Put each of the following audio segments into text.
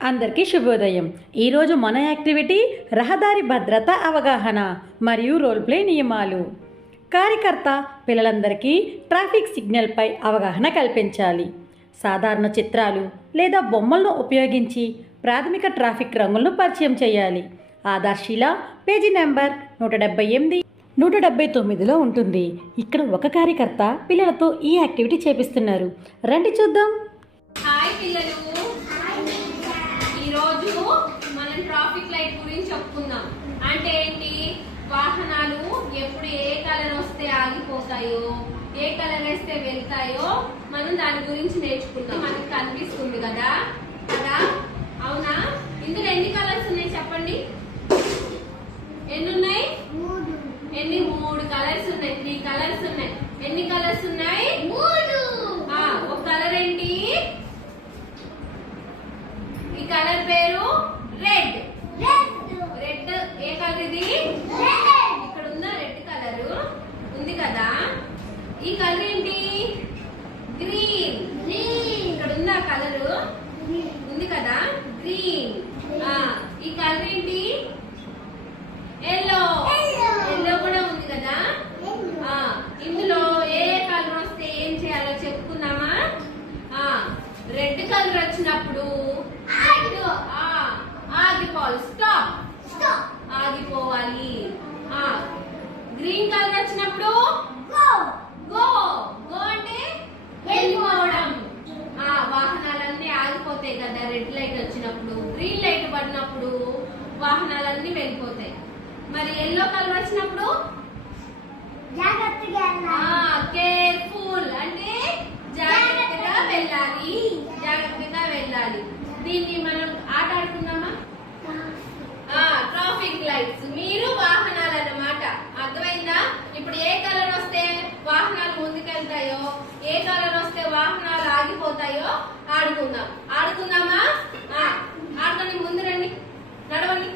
అందరికీ శుభోదయం. ఈరోజు మన యాక్టివిటీ రహదారి భద్రత అవగాహన మరియు రోల్ ప్లే నియమాలు. కార్యకర్త పిల్లలందరికీ ట్రాఫిక్ సిగ్నల్పై అవగాహన కల్పించాలి. సాధారణ చిత్రాలు లేదా బొమ్మలను ఉపయోగించి ప్రాథమిక ట్రాఫిక్ రంగులను పరిచయం చేయాలి. ఆధార్శీల పేజీ నెంబర్ 178, 179లో ఉంటుంది. ఇక్కడ ఒక కార్యకర్త పిల్లలతో ఈ యాక్టివిటీ చేపిస్తున్నారు. రండి చూద్దాం. హాయ్ పిల్లలు, ఈరోజు మనం ట్రాఫిక్ లైట్ గురించి చెప్పుకుందాం. అంటే ఏంటి? వాహనాలు ఎప్పుడు ఏ కలర్ వస్తే ఆగిపోతాయో, ఏ కలర్ వేస్తే వెళ్తాయో మనం దాని గురించి నేర్చుకుందాం. మనకి కనిపిస్తుంది కదా కదా అవునా? ఇందులో ఎన్ని కలర్స్ ఉన్నాయి చెప్పండి? ఎన్ని ఉన్నాయి? మూడు కలర్స్ ఉన్నాయి. 3 కలర్స్ ఉన్నాయి. ఎన్ని కలర్స్ ఉన్నాయి? 3. ఒక కలర్ ఏంటి? ఈ కలర్ పేరు రెడ్. రెడ్ ఏ కలర్ ఇది? ఇక్కడ ఉందా రెడ్ కలర్? ఉంది కదా. ఈ కలర్ ఏంటి? గ్రీన్. ఇక్కడ ఉందా కలర్? ఉంది కదా, గ్రీన్. ఈ కలర్ ఏంటి? ఎల్లో. ఎల్లో కూడా ఉంది కదా. ఇందులో ఏ కలర్ వస్తే ఏం చేయాలో చెప్పుకుందామా? రెడ్ కలర్ వచ్చినప్పుడు ఆగిపోవాలి, స్టాప్, ఆగిపోవాలి. గ్రీన్ కలర్ వచ్చినప్పుడు గో అంటే వెళ్ళిపోవడం. వాహనాలన్నీ ఆగిపోతాయి కదా రెడ్ లైట్ వచ్చినప్పుడు. గ్రీన్ లైట్ పడినప్పుడు వాహనాలన్నీ వెళ్ళిపోతాయి. మరి ఎల్లో కలర్ వచ్చినప్పుడు కేర్ఫుల్ అంటే జాగ్రత్తగా వెళ్ళాలి, జాగ్రత్తగా వెళ్ళాలి. దీన్ని మనం ఆట ఆడుకుందామా? ట్రాఫిక్ లైట్స్ మీరు వాహనాలు అన్నమాట. అర్థమైందా? ఇప్పుడు ఏ కలర్ వస్తే వాహనాలు ముందుకెళ్తాయో, ఏ కలర్ వస్తే వాహనాలు ఆగిపోతాయో ఆడుకుందామా? ఆడుకొని ముందు రండి, నడవండి.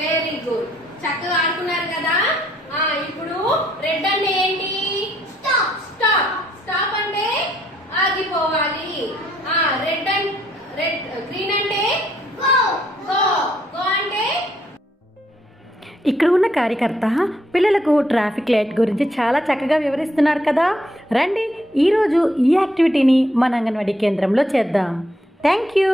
వెరీ గుడ్, చక్కగా ఆడుకున్నారు కదా. ఇప్పుడు రెడ్ అంటే ఏంటి? స్టాప్ అంటే ఆగిపోవాలి. గ్రీన్ అంటే గో అంటే. ఇక్కడ ఉన్న కార్యకర్త పిల్లలకు ట్రాఫిక్ లైట్ గురించి చాలా చక్కగా వివరిస్తున్నారు కదా. రండి ఈరోజు ఈ యాక్టివిటీని మన అంగన్వాడీ కేంద్రంలో చేద్దాం. Thank you.